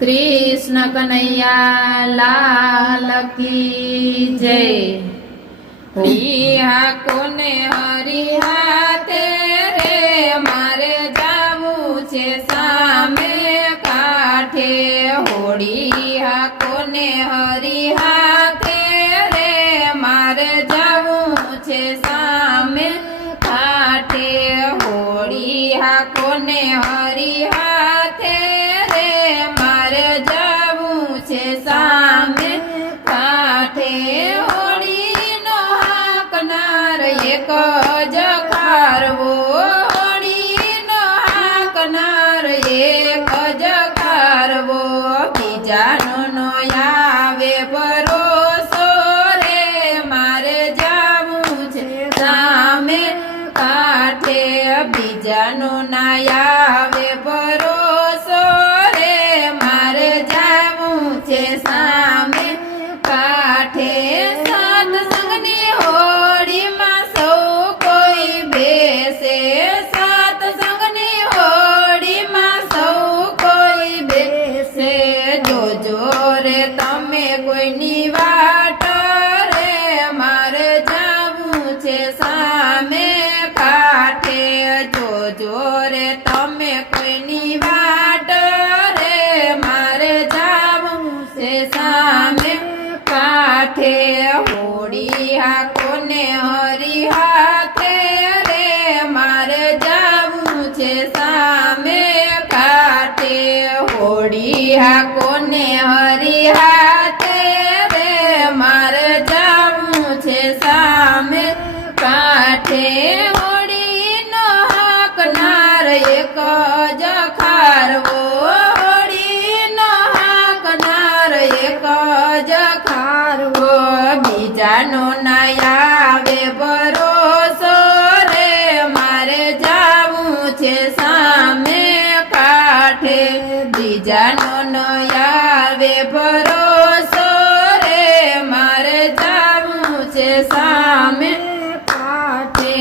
कृष्ण कन्हैया लाल की जय। ઈહા કોને હરિહાતે રે મારે જાવું છે સામે કાંઠે હોળી હા કોને હરિહાતે રે મારે જાવું છે સામે કાંઠે હોળી હા કોને હરિહાતે રે મારે જાવું છે સામે કાંઠે એક જ ખારવો હોળીનો હાકનાર એક જ ખારવો બીજાનો નો આવે ભરોસો રે મારે જાવું છે સામે કાંઠે બીજાનો ના આવે ભરોસો રે મારે જાવું છે સામે કાંઠે સત્સંગની હોળીમાં સૌ કોઈ બેસે સત્સંગની હોળીમાં સૌ કોઈ બેસે જોજો રે તમે કોઈની વાટ રે મારે જાવું છે સામે કાંઠે જોજો રે તમે કોઈની વાટ રે મારે જાવું છે સામે કાંઠે હોળી હા કોને હરિહાતે રે મારે જાવું છે સામે કાંઠે હોળી હા કોને હરિહાતે રે મારે જાવું છે સામે કાંઠે હોળીનો હાકનાર એક જ ખારવો હોળીનો હાકનાર એક જ ખારવો બીજાનો ના આવે ભરોસો રે મારે જાવું છે સામે કાંઠે બીજાનો ન આવે ભરોસો રે મારે જાવું છે સામે કાંઠે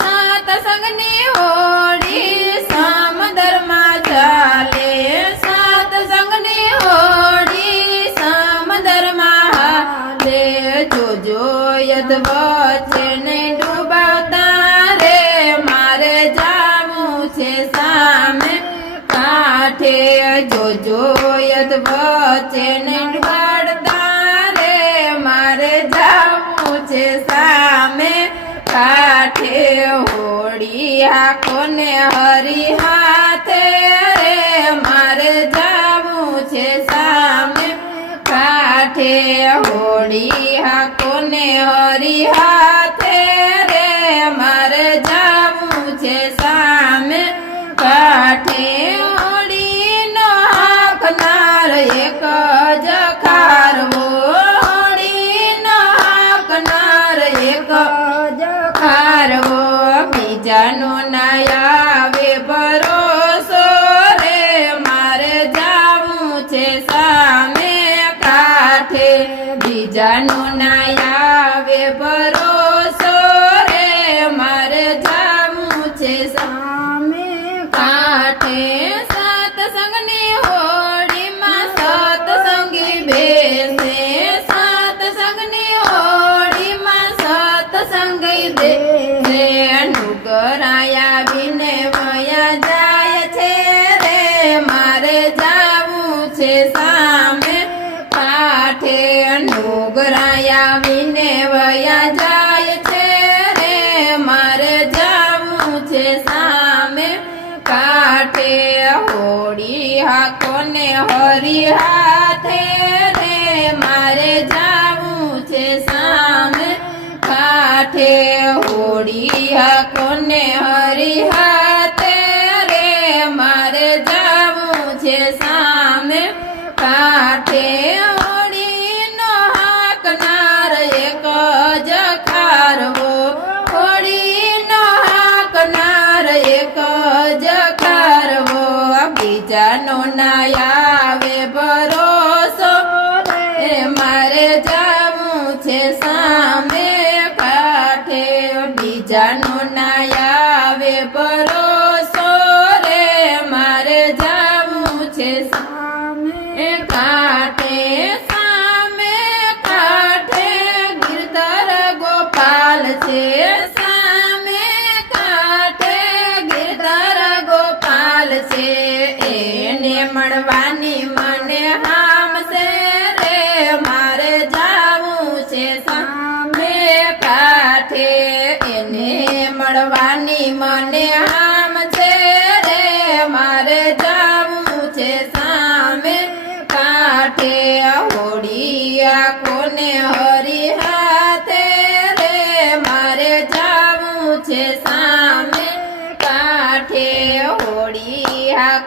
સત્સંગની હોળી સમદરમાં ચાલે સત્સંગની હોળી સમદરમાં હાલે જોજો યદ વચ્ચે નહીં ડૂબાવતા રે મારે જાવું છે સામે કાંઠે જોજો યદ વચ્ચે નહીં ડૂબાડતા રે મારે જાવું છે સામે કાંઠે હોળી હા કોને હરિહાતે રે મારે જાવું છે સામે કાંઠે હોળી હા કોને હરિહાતે રે મારે જાવું છે સામે કાંઠે હોળીનો હાકનાર એક જ ખારવો હોળીનો હાકનાર એક જ ખારવો બીજાનો ના આવે ભરોસો રે મારે જાવું છે સામે કાંઠે બીજાનો ના આવે ભરોસો રે મારે જાવું છે સામે કાંઠે સત્સંગની હોળીમાં સત્સંગી બેસે સત્સંગની હોળીમાં સત્સંગી બેસે નુગરાયા વિને વયા જાય છે રે મારે જાવું છે સામે કાંઠે નુગરાયા વિને વયા જાય છે રે મારે જાવું છે સામે કાંઠે હોળી હા કોને હરિહાતે રે મારે જાવું છે સામે કાંઠે હોળી હા કોને હરિહાતે રે મારે જાવું છે સામે કાંઠે હોળીનો હાકનાર એક જ ખારવો હોળીનો હાકનાર એક જ ખારવો બીજાનો ના આવે ભરોસો રે મારે જાવું છે સામે કાંઠે બીજાનો ના આવે ભરોસો રે મારે જાવું છે સામે એ કાંઠે સામે કાંઠે ગિરધર ગોપાલ છે સામે કાંઠે ગિરધર ગોપાલ છે એને મળવાની મને હામ છે રે મારે જાવું છે સામે કાંઠે એને મળવાની મને હામ છે રે મારે જાવું છે સામે કાંઠે હોડિયા કોને હરી હાથે રે મારે જાવું છે સામે કાંઠે હોડિયા